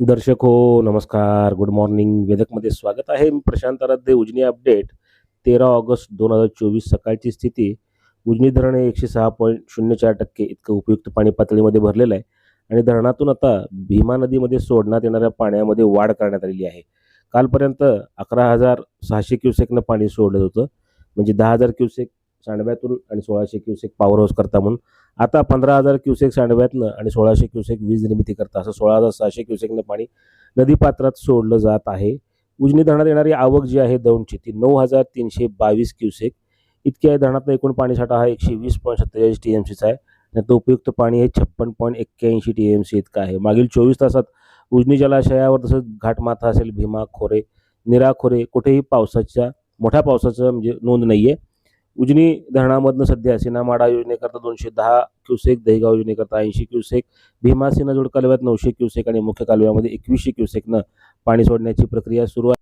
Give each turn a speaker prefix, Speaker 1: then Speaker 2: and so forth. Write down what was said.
Speaker 1: दर्शक हो नमस्कार. गुड मॉर्निंग वेदकमध्ये स्वागत आहे. मी प्रशांत आराध्ये उजनी अपडेट. तेरा ऑगस्ट दोन हजार चोवीस सकाळची स्थिती. उजनी धरण हे एकशे सहा पॉईंट शून्य चार टक्के इतकं उपयुक्त पाणी पातळीमध्ये भरलेलं आहे. आणि धरणातून आता भीमा नदीमध्ये सोडण्यात येणाऱ्या पाण्यामध्ये वाढ करण्यात आलेली आहे. कालपर्यंत अकरा हजार सहाशे क्युसेकनं पाणी सोडलं होतं. म्हणजे दहा हजार क्युसेक सांडव्यातून आणि सोळाशे क्युसेक पॉवर हाऊस करता म्हणून. आता पंधरा हजार क्युसेक सांडव्यातनं आणि सोळाशे क्युसेक वीज निर्मिती करता असं सोळा हजार सहाशे क्युसेकनं पाणी नदीपात्रात सोडलं जात आहे. उजनी धरणात येणारी आवक जी आहे दौंडची ती नऊ हजार तीनशे बावीस क्युसेक. इतकी आहे धरणातला एकूण पाणीसाठा हा एकशे वीस पॉईंट सत्तेचाळीस टी एम सीचा आहे. आणि तो उपयुक्त पाणी हे छप्पन पॉईंट एक्क्याऐंशी टी एम सी इतकं आहे. मागील चोवीस तासात उजनी जलाशयावर तसंच घाटमाथा असेल भीमा खोरे निरा खोरे कुठेही पावसाच्या मोठ्या पावसाचं म्हणजे नोंद नाही आहे उजनी धरणामधनं सध्या सिनामाडा योजनेकरता दोनशे दहा क्युसेक दहिगाव योजनेकरता ऐंशी क्युसेक भीमा सिनाजोड कालव्यात नऊशे क्युसेक आणि मुख्य कालव्यामध्ये एकवीसशे क्युसेकनं पाणी सोडण्याची प्रक्रिया सुरू आहे